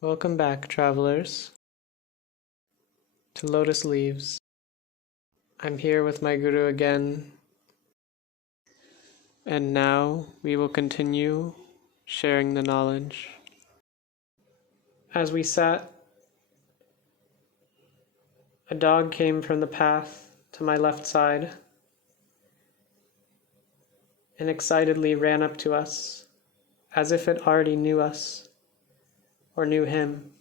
Welcome back, travelers, to Lotus Leaves. I'm here with my Guru again, and now we will continue sharing the knowledge. As we sat, a dog came from the path to my left side and excitedly ran up to us, as if it already knew us or knew him.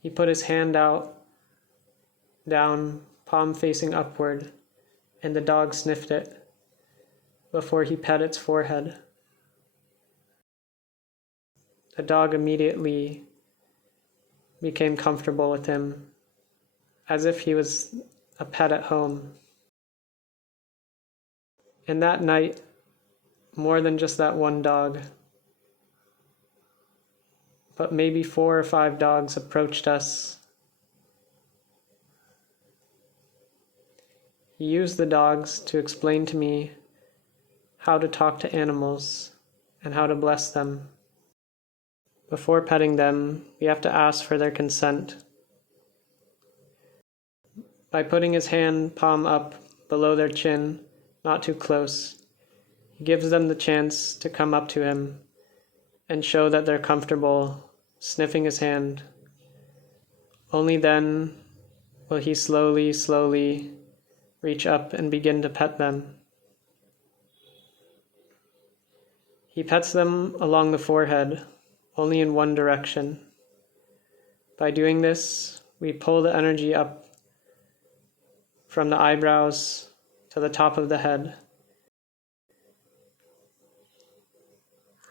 He put his hand out, down, palm facing upward, and the dog sniffed it before he pet its forehead. The dog immediately became comfortable with him, as if he was a pet at home. And that night, more than just that one dog, but maybe 4 or 5 dogs approached us. He used the dogs to explain to me how to talk to animals and how to bless them. Before petting them, we have to ask for their consent. By putting his hand palm up below their chin, not too close, he gives them the chance to come up to him and show that they're comfortable sniffing his hand. Only then will he slowly reach up and begin to pet them. He pets them along the forehead, only in one direction. By doing this, we pull the energy up from the eyebrows to the top of the head,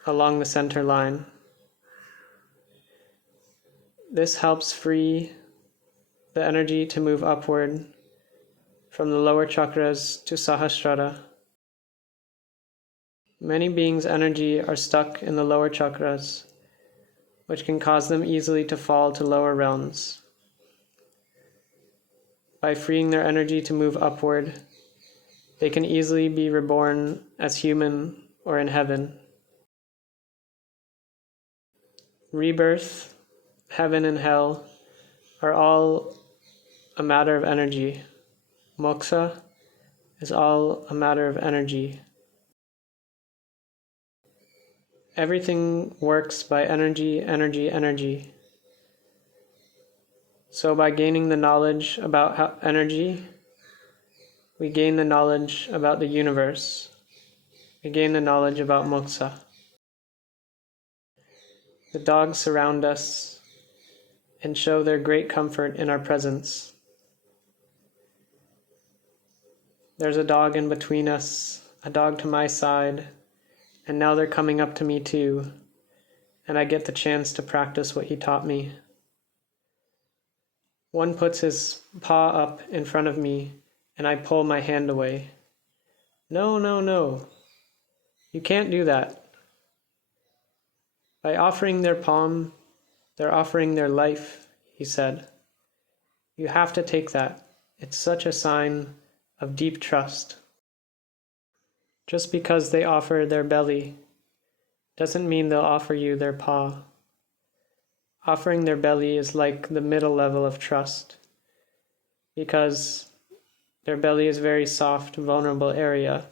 along the center line. This helps free the energy to move upward from the lower chakras to Sahasrara. Many beings' energy are stuck in the lower chakras, which can cause them easily to fall to lower realms. By freeing their energy to move upward, they can easily be reborn as human or in heaven. Rebirth, heaven and hell are all a matter of energy. Moksa is all a matter of energy. Everything works by energy. So by gaining the knowledge about energy, we gain the knowledge about the universe. We gain the knowledge about Moksa. The dogs surround us and show their great comfort in our presence. There's a dog in between us, a dog to my side, and now they're coming up to me too, and I get the chance to practice what he taught me. One puts his paw up in front of me, and I pull my hand away. No. You can't do that. By offering their palm, they're offering their life, he said. You have to take that. It's such a sign of deep trust. Just because they offer their belly doesn't mean they'll offer you their paw. Offering their belly is like the middle level of trust, because their belly is a very soft, vulnerable area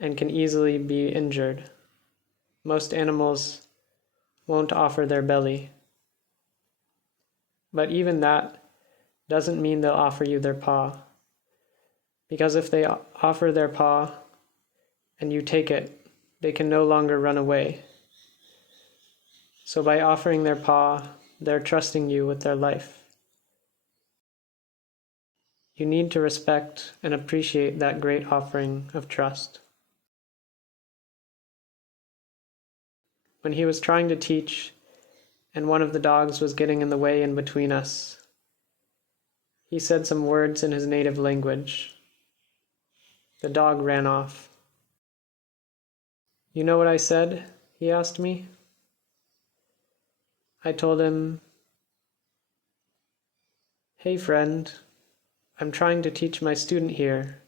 and can easily be injured. Most animals won't offer their belly. But even that doesn't mean they'll offer you their paw. Because if they offer their paw and you take it, they can no longer run away. So by offering their paw, they're trusting you with their life. You need to respect and appreciate that great offering of trust. When he was trying to teach, and one of the dogs was getting in the way in between us, he said some words in his native language. The dog ran off. You know what I said? He asked me. I told him, Hey friend, I'm trying to teach my student here.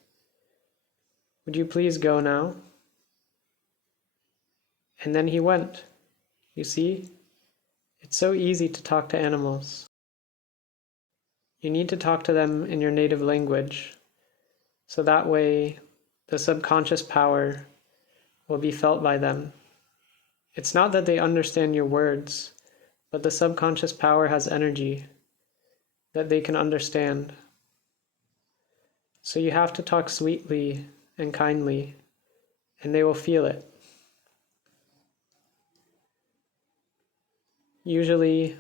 Would you please go now? And then he went. You see, it's so easy to talk to animals. You need to talk to them in your native language, so that way the subconscious power will be felt by them. It's not that they understand your words, but the subconscious power has energy that they can understand. So you have to talk sweetly and kindly, and they will feel it. Usually,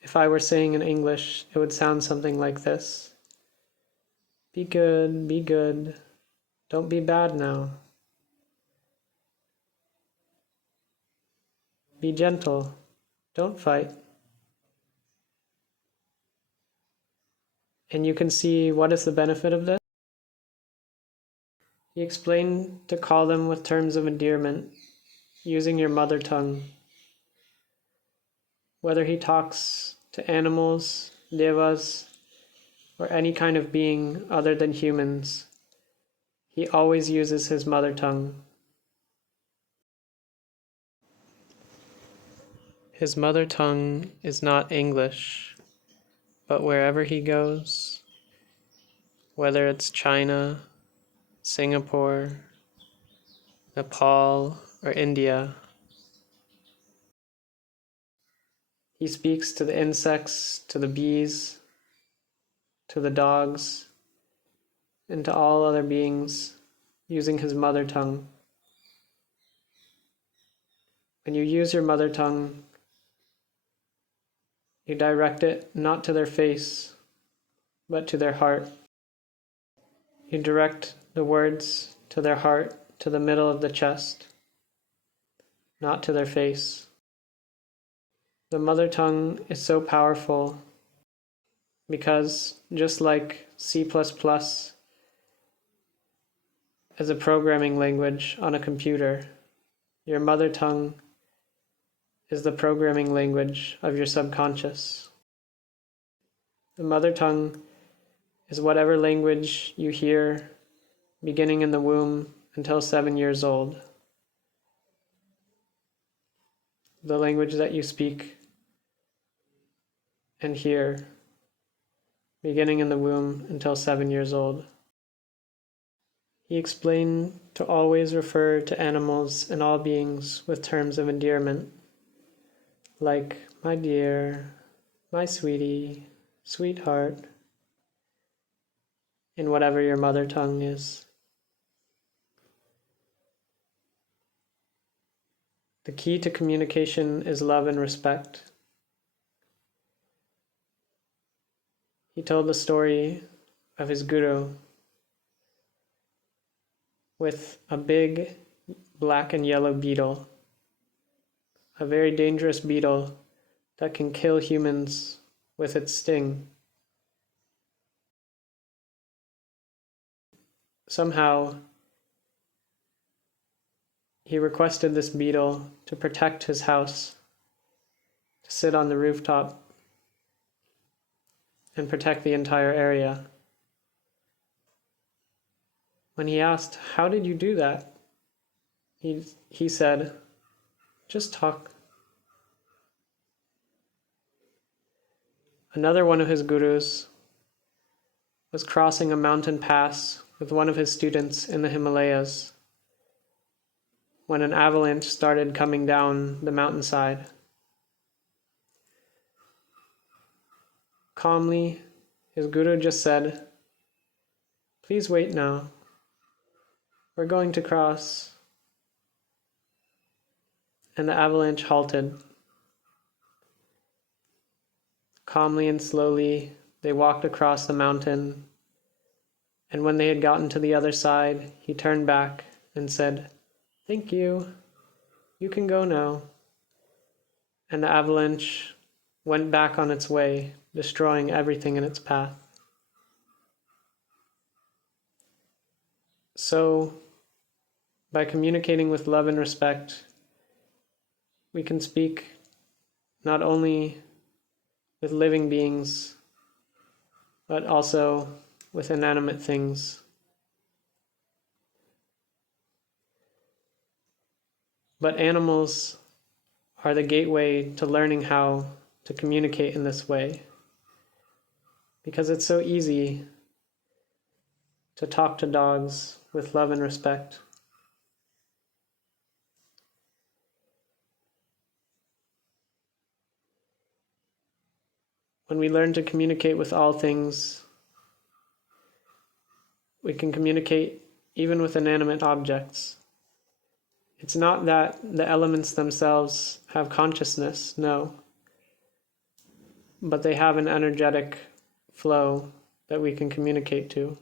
if I were saying in English, it would sound something like this. Be good, don't be bad now. Be gentle, don't fight. And you can see what is the benefit of this. He explained to call them with terms of endearment, using your mother tongue. Whether he talks to animals, devas, or any kind of being other than humans, he always uses his mother tongue. His mother tongue is not English, but wherever he goes, whether it's China, Singapore, Nepal, or India, he speaks to the insects, to the bees, to the dogs, and to all other beings using his mother tongue. When you use your mother tongue, you direct it not to their face, but to their heart. You direct the words to their heart, to the middle of the chest, not to their face. The mother tongue is so powerful because just like C++ is a programming language on a computer, your mother tongue is the programming language of your subconscious. The mother tongue is whatever language you hear beginning in the womb until 7 years old. The language that you speak and hear beginning in the womb until 7 years old. He explained to always refer to animals and all beings with terms of endearment, like my dear, my sweetie, sweetheart, in whatever your mother tongue is. The key to communication is love and respect. He told the story of his guru with a big black and yellow beetle, a very dangerous beetle that can kill humans with its sting. Somehow, he requested this beetle to protect his house, to sit on the rooftop and protect the entire area. When he asked, "How did you do that?" he said, "Just talk." Another one of his gurus was crossing a mountain pass with one of his students in the Himalayas when an avalanche started coming down the mountainside. Calmly, his guru just said, "Please wait now. We're going to cross." And the avalanche halted. Calmly and slowly, they walked across the mountain, and when they had gotten to the other side, he turned back and said, "Thank you. You can go now." And the avalanche went back on its way, destroying everything in its path. So, by communicating with love and respect, we can speak not only with living beings, but also with inanimate things. But animals are the gateway to learning how to communicate in this way, because it's so easy to talk to dogs with love and respect. When we learn to communicate with all things, we can communicate even with inanimate objects. It's not that the elements themselves have consciousness, no, but they have an energetic flow that we can communicate to.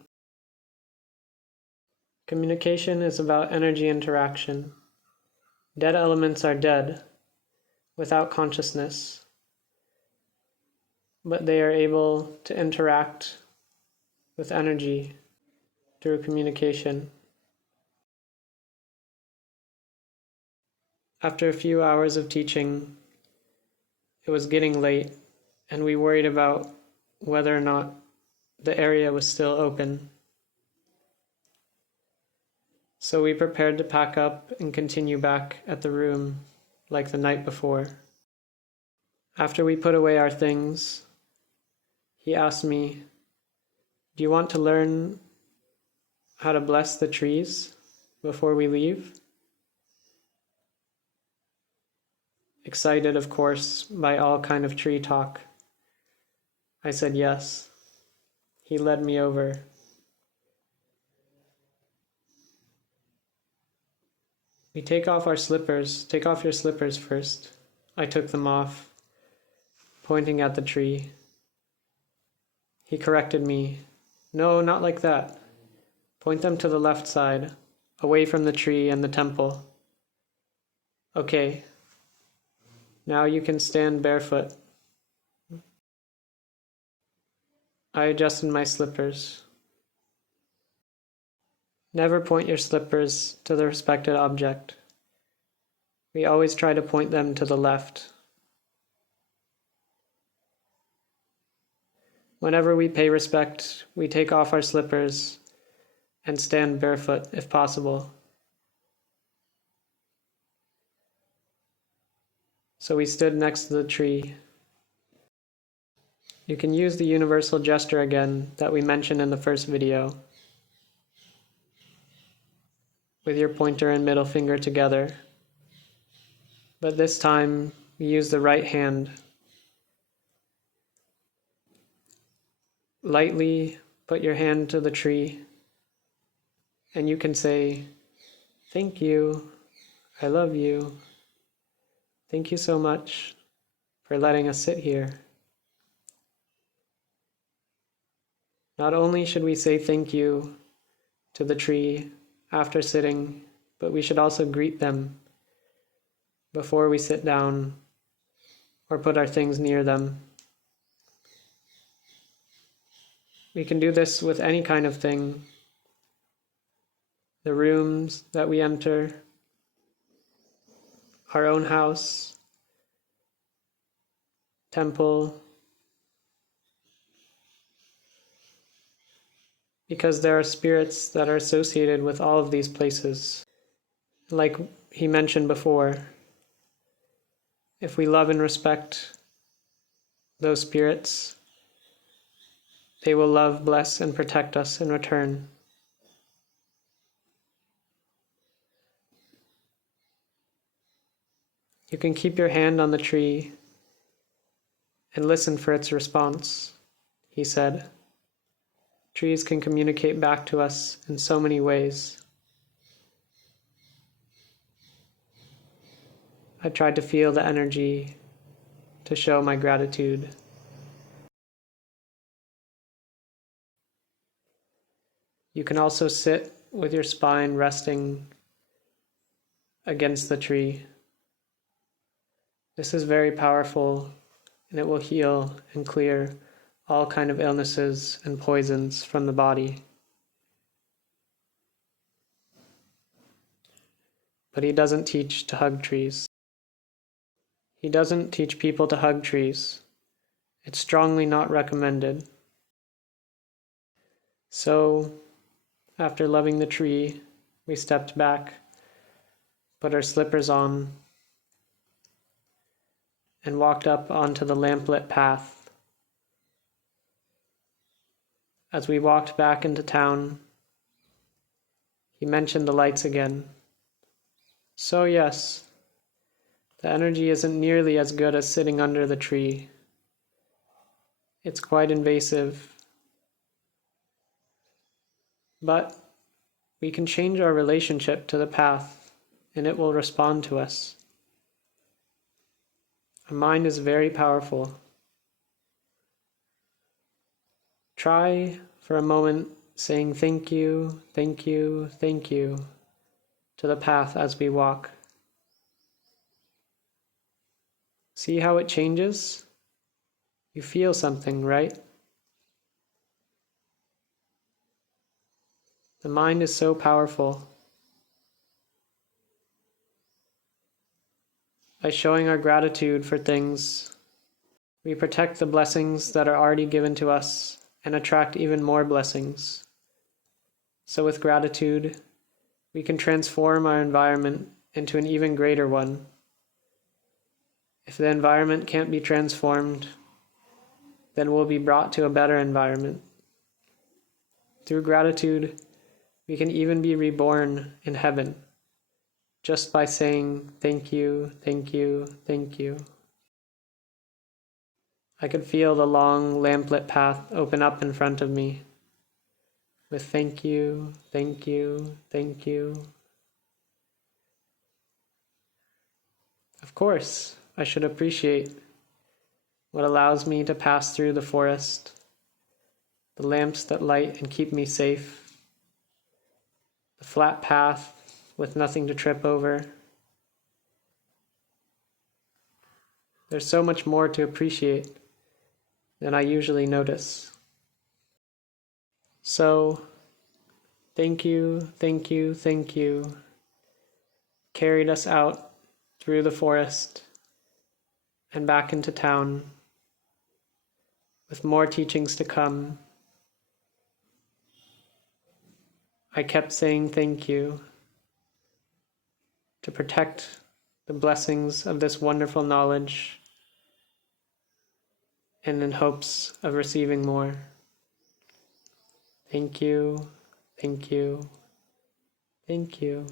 Communication is about energy interaction. Dead elements are dead, without consciousness, but they are able to interact with energy through communication. After a few hours of teaching, it was getting late, and we worried about whether or not the area was still open. So we prepared to pack up and continue back at the room like the night before. After we put away our things, he asked me, "Do you want to learn how to bless the trees before we leave?" Excited, of course, by all kind of tree talk, I said yes. He led me over. "We take off our slippers. Take off your slippers first." I took them off, pointing at the tree. He corrected me. "No, not like that. Point them to the left side, away from the tree and the temple." "Okay. Now you can stand barefoot." I adjusted my slippers. Never point your slippers to the respected object. We always try to point them to the left. Whenever we pay respect, we take off our slippers and stand barefoot if possible. So we stood next to the tree. You can use the universal gesture again that we mentioned in the first video, with your pointer and middle finger together. But this time, we use the right hand. Lightly put your hand to the tree, and you can say, "Thank you, I love you. Thank you so much for letting us sit here." Not only should we say thank you to the tree after sitting, but we should also greet them before we sit down or put our things near them. We can do this with any kind of thing. The rooms that we enter, our own house, temple, because there are spirits that are associated with all of these places. Like he mentioned before, if we love and respect those spirits, they will love, bless, and protect us in return. You can keep your hand on the tree and listen for its response, he said. Trees can communicate back to us in so many ways. I tried to feel the energy to show my gratitude. You can also sit with your spine resting against the tree. This is very powerful, and it will heal and clear all kind of illnesses and poisons from the body. But he doesn't teach to hug trees. He doesn't teach people to hug trees. It's strongly not recommended. So, after loving the tree, we stepped back, put our slippers on, and walked up onto the lamplit path. As we walked back into town, he mentioned the lights again. So yes, the energy isn't nearly as good as sitting under the tree. It's quite invasive. But we can change our relationship to the path, and it will respond to us. Our mind is very powerful. Try for a moment saying thank you, thank you, thank you to the path as we walk. See how it changes? You feel something, right? The mind is so powerful. By showing our gratitude for things, we protect the blessings that are already given to us and attract even more blessings. So with gratitude, we can transform our environment into an even greater one. If the environment can't be transformed, then we'll be brought to a better environment. Through gratitude, we can even be reborn in heaven, just by saying thank you, thank you, thank you. I could feel the long lamplit path open up in front of me, with thank you, thank you, thank you. Of course, I should appreciate what allows me to pass through the forest, the lamps that light and keep me safe, the flat path with nothing to trip over. There's so much more to appreciate than I usually notice. So, thank you, thank you, thank you, carried us out through the forest and back into town, with more teachings to come. I kept saying thank you to protect the blessings of this wonderful knowledge and in hopes of receiving more. Thank you, thank you, thank you.